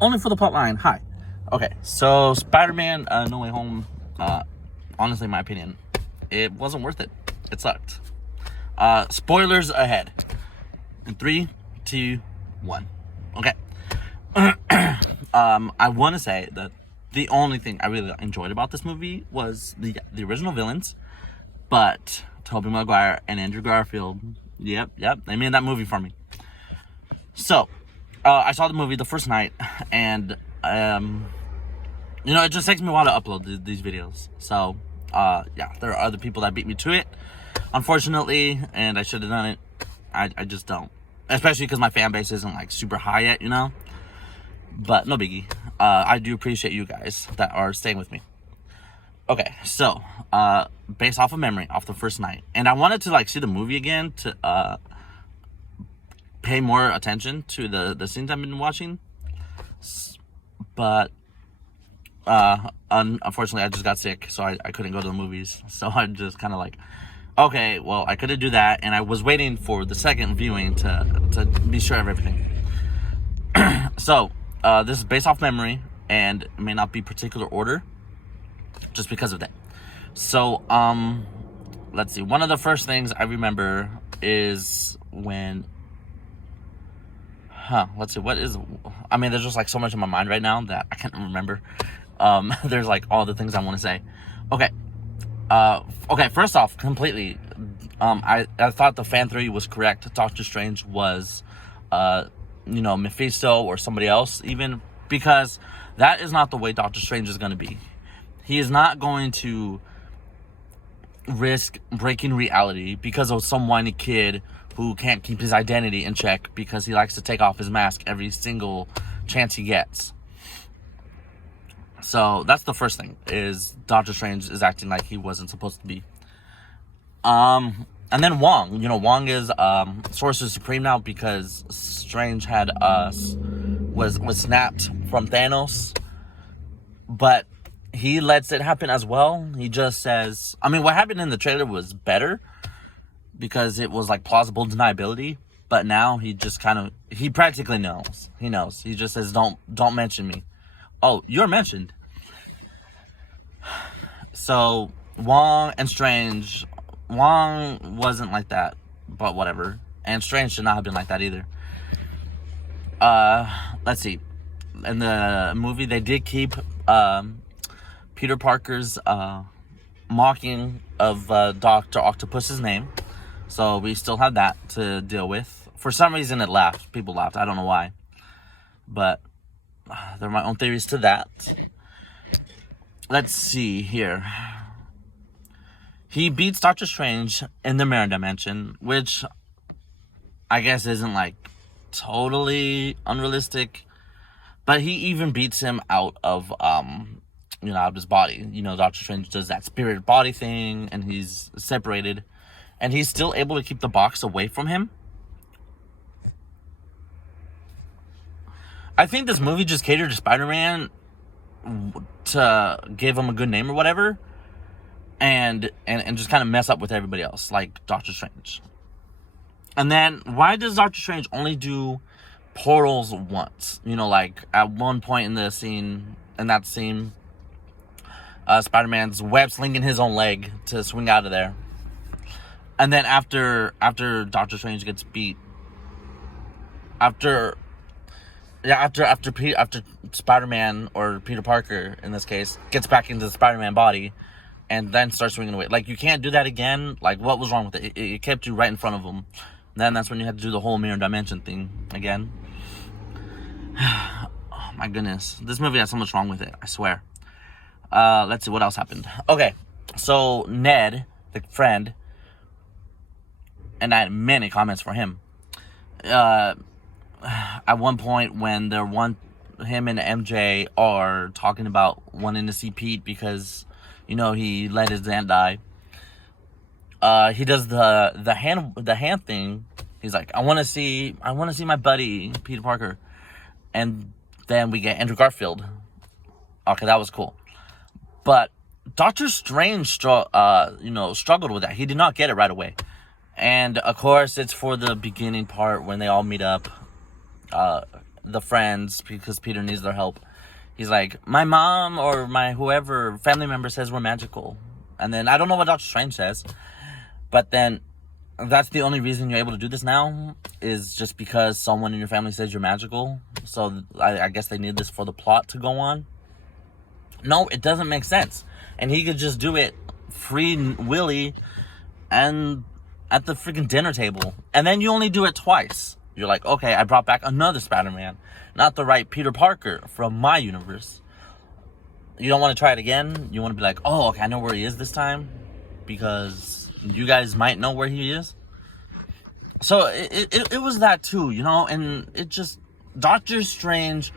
only for the plotline. Hi. Okay, so Spider-Man No Way Home, honestly, in my opinion, it wasn't worth it. It sucked. Spoilers ahead. In 3, 2, 1. Okay. I want to say that the only thing I really enjoyed about this movie was the original villains, but Tobey Maguire and Andrew Garfield, yep, they made that movie for me. So, I saw the movie the first night, and it just takes me a while to upload these videos. So, yeah, there are other people that beat me to it, unfortunately, and I should have done it. I just don't, especially because my fan base isn't like super high yet, But no biggie. I do appreciate you guys that are staying with me. Okay, so based off of memory, off the first night, and I wanted to see the movie again to pay more attention to the scenes I've been watching, but unfortunately I just got sick, so I couldn't go to the movies. So I just kind of okay, well, I couldn't do that, and I was waiting for the second viewing to be sure of everything. So this is based off memory, and it may not be particular order, just because of that. So let's see. One of the first things I remember is when let's see, there's just so much in my mind right now that I can't remember. There's all the things I want to say. Okay. Okay, first off, completely, I thought the fan theory was correct. Doctor Strange was, Mephisto or somebody else, even, because that is not the way Doctor Strange is going to be. He is not going to risk breaking reality because of some whiny kid who can't keep his identity in check because he likes to take off his mask every single chance he gets. So that's the first thing, is Doctor Strange is acting like he wasn't supposed to be. And then Wong. Wong is Sorcerer Supreme now because Strange was snapped from Thanos. But he lets it happen as well. He just says, what happened in the trailer was better because it was plausible deniability. But now he just he practically knows. He knows. He just says, don't mention me. Oh, you're mentioned. So Wong and Strange, Wong wasn't like that, but whatever. And Strange should not have been like that either. Let's see. In the movie, they did keep Peter Parker's mocking of Dr. Octopus's name. So we still have that to deal with. For some reason, it laughed. People laughed. I don't know why. But there are my own theories to that. Let's see here. He beats Doctor Strange in the mirror dimension, which I guess isn't totally unrealistic. But he even beats him out of out of his body. Doctor Strange does that spirit body thing, and he's separated, and he's still able to keep the box away from him. I think this movie just catered to Spider-Man to give him a good name or whatever, and just kind of mess up with everybody else, like Doctor Strange. And then, why does Doctor Strange only do portals once? At one point in that scene, Spider-Man's web slinging his own leg to swing out of there. And then after Doctor Strange gets beat, after Spider-Man, or Peter Parker in this case, gets back into the Spider-Man body and then starts swinging away. You can't do that again. What was wrong with it? It kept you right in front of him. And then that's when you had to do the whole mirror dimension thing again. Oh my goodness. This movie has so much wrong with it, I swear. Let's see what else happened. Okay, so Ned, the friend, and I had many comments for him. At one point when him and MJ are talking about wanting to see Pete because, he let his aunt die. He does the hand thing. He's like, I want to see my buddy Peter Parker, and then we get Andrew Garfield. Okay, that was cool. But Doctor Strange, struggled with that. He did not get it right away. And of course, it's for the beginning part when they all meet up. the friends, because Peter needs their help. He's like, my mom or my whoever family member says we're magical. And then I don't know what Doctor Strange says, but then that's the only reason you're able to do this now, is just because someone in your family says you're magical. So I guess they need this for the plot to go on. No, it doesn't make sense. And he could just do it free willy and at the freaking dinner table. And then you only do it twice. You're like, okay, I brought back another Spider-Man. Not the right Peter Parker from my universe. You don't want to try it again? You want to be like, oh, okay, I know where he is this time. Because you guys might know where he is. So it was that too, you know? And it just, Doctor Strange,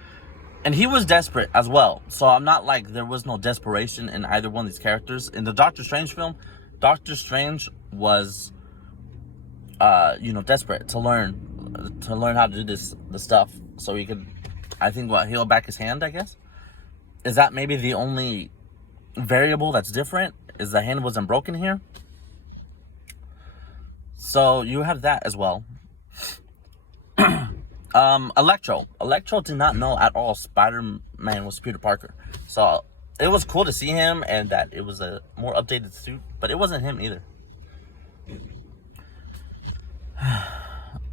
and he was desperate as well. So I'm not like there was no desperation in either one of these characters. In the Doctor Strange film, Doctor Strange was, desperate to learn how to do the stuff. So he could, I think, heal back his hand, I guess. Is that maybe the only variable that's different? Is the hand wasn't broken here? So you have that as well. Electro did not know at all Spider-Man was Peter Parker. So it was cool to see him and that it was a more updated suit, but it wasn't him either.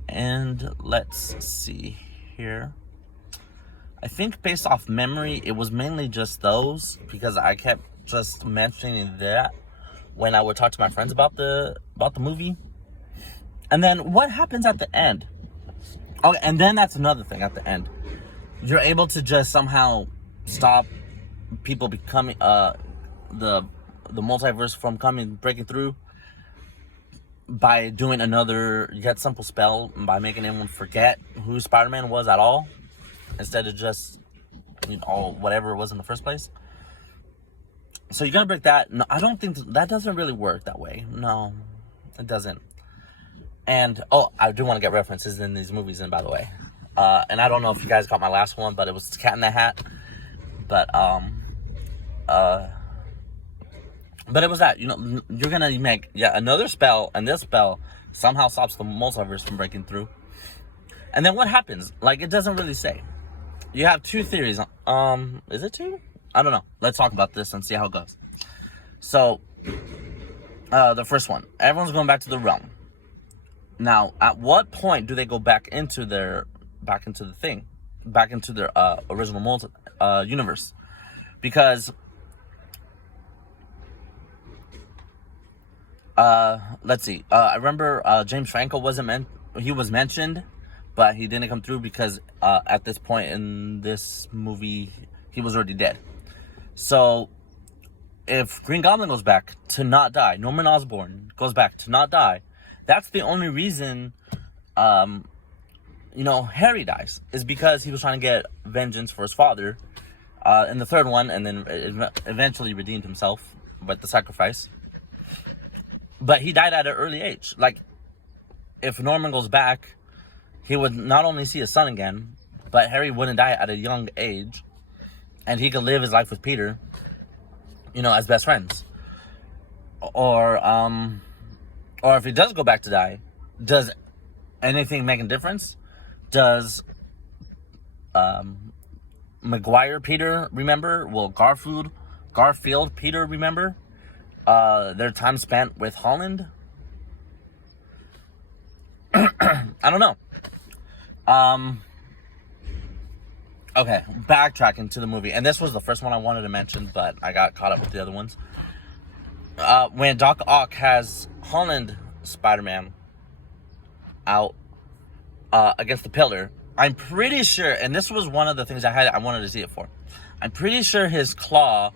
And let's see here. I think based off memory, it was mainly just those, because I kept just mentioning that when I would talk to my friends about the movie. And then what happens at the end? Oh, and then that's another thing at the end. You're able to just somehow stop people becoming the multiverse from breaking through by doing another yet simple spell, by making anyone forget who Spider-Man was at all, instead of just whatever it was in the first place. So you're gonna break that. No, I don't think that doesn't really work that way. No, it doesn't. And I do want to get references in these movies in, by the way. And I don't know if you guys got my last one, but it was Cat in the Hat. But it was that, you're gonna make another spell, and this spell somehow stops the multiverse from breaking through. And then what happens? Like, it doesn't really say. You have two theories. Is it two? I don't know. Let's talk about this and see how it goes. So, the first one, everyone's going back to the realm. Now, at what point do they go back into their original universe? Because let's see. I remember James Franco was mentioned, but he didn't come through because at this point in this movie, he was already dead. So, if Green Goblin goes back to not die, Norman Osborn goes back to not die, that's the only reason, Harry dies, is because he was trying to get vengeance for his father in the third one, and then eventually redeemed himself with the sacrifice. But he died at an early age. Like, if Norman goes back, he would not only see his son again, but Harry wouldn't die at a young age, and he could live his life with Peter, as best friends. Or if he does go back to die, does anything make a difference? Does Maguire Peter remember? Will Garfield Peter remember their time spent with Holland? I don't know. Okay, backtracking to the movie. And this was the first one I wanted to mention, but I got caught up with the other ones. When Doc Ock has Holland Spider-Man out against the pillar, I'm pretty sure, and this was one of the things I wanted to see it for. I'm pretty sure his claw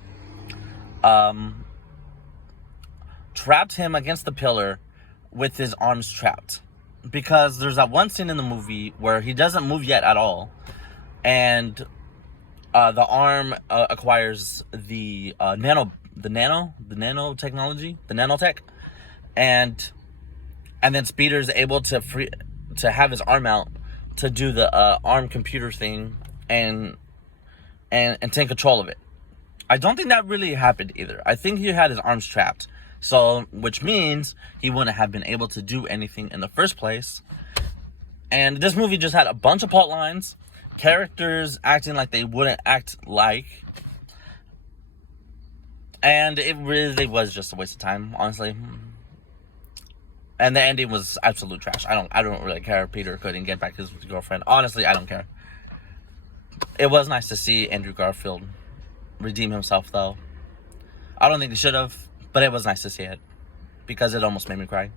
trapped him against the pillar with his arms trapped. Because there's that one scene in the movie where he doesn't move yet at all, and the arm acquires the nanotechnology, the nanotech, and then Peter's able to have his arm out to do the arm computer thing and take control of it. I don't think that really happened either. I think he had his arms trapped, so which means he wouldn't have been able to do anything in the first place. And this movie just had a bunch of plot lines, characters acting like they wouldn't act like. And it really was just a waste of time, honestly. And the ending was absolute trash. I don't really care if Peter couldn't get back his girlfriend. Honestly, I don't care. It was nice to see Andrew Garfield redeem himself, though. I don't think he should have, but it was nice to see it. Because it almost made me cry.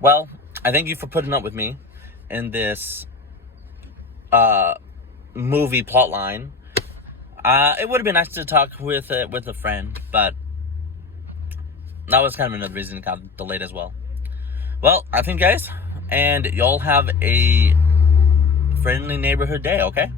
Well, I thank you for putting up with me in this movie plotline. It would have been nice to talk with a friend, but that was kind of another reason it got delayed as well. Well, I think, guys, and y'all have a friendly neighborhood day, okay?